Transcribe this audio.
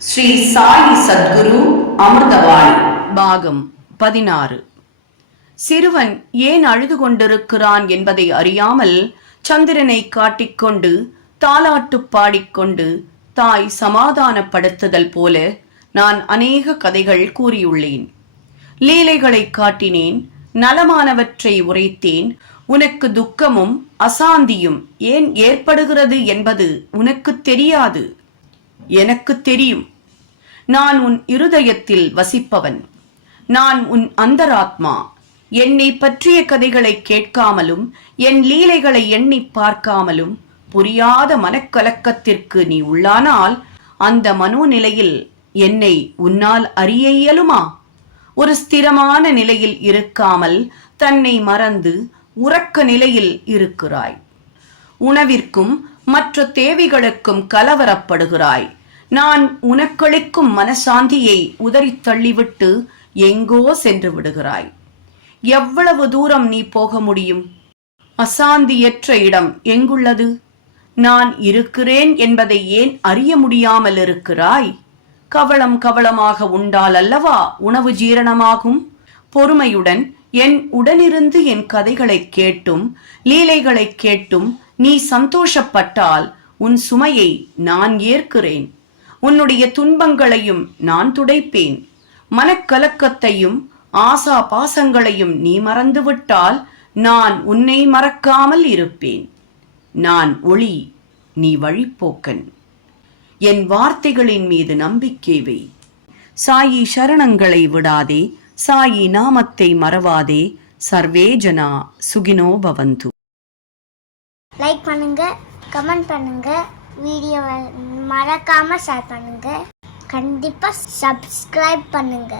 ஸ்ரீ சாயி சத்குரு அமிர்தவாய். பாகம் பதினாறு. சிறுவன் ஏன் அழுது கொண்டிருக்கிறான் என்பதை அறியாமல் சந்திரனை காட்டிக்கொண்டு தாலாட்டு பாடிக்கொண்டு தாய் சமாதானப்படுத்துதல் போல நான் அநேக கதைகள் கூறியுள்ளேன். லீலைகளை காட்டினேன் நலமானவற்றை உரைத்தேன் உனக்கு துக்கமும் அசாந்தியும் ஏன் ஏற்படுகிறது என்பது உனக்கு தெரியாது. எனக்கு தெரியும். நான் உன் இருதயத்தில் வசிப்பவன். நான் உன் அந்தராத்மா. என்னை பற்றிய கதைகளை கேட்காமலும் என் லீலைகளை எண்ணி பார்க்காமலும் புரியாத மனக்கலக்கத்திற்கு நீ உள்ளானால் அந்த மனோநிலையில் என்னை உன்னால் அறிய இயலுமா? ஒரு ஸ்திரமான நிலையில் இருக்காமல் தன்னை மறந்து உறக்க நிலையில் இருக்கிறாய். உணவிற்கும் மற்ற தேவைகளுக்கும் கலவரப்படுகிறாய். நான் உனக்களிக்கும் மனசாந்தியை உதறித் தள்ளிவிட்டு எங்கோ சென்று விடுகிறாய். எவ்வளவு தூரம் நீ போக முடியும்? அசாந்தியற்ற இடம் எங்குள்ளது? நான் இருக்கிறேன் என்பதை ஏன் அறிய முடியாமல் இருக்கிறாய்? கவளம் கவளமாக உண்டால் அல்லவா உணவு ஜீரணமாகும்? பொறுமையுடன் என் உடனிருந்து என் கதைகளைக் கேட்டும் லீலைகளைக் கேட்டும் நீ சந்தோஷப்பட்டால் உன் சுமையை நான் ஏற்கிறேன். உன்னுடைய துன்பங்களையும் நான் துடைப்பேன். மனக்கலக்கத்தையும் ஆசா பாசங்களையும் நீ மறந்துவிட்டால் நான் உன்னை மறக்காமல் இருப்பேன். நான் ஒளி நீ வழிப்போக்கன். என் வார்த்தைகளின் மீது நம்பிக்கை வை. சாயி சரணங்களை விடாதே சாயி நாமத்தை மறவாதே. சர்வே ஜனா சுகினோ பவந்து. லைக் பண்ணுங்க கமெண்ட் பண்ணுங்க வீடியோவை மறக்காம ஷேர் பண்ணுங்க. கண்டிப்பா சப்ஸ்கிரைப் பண்ணுங்க.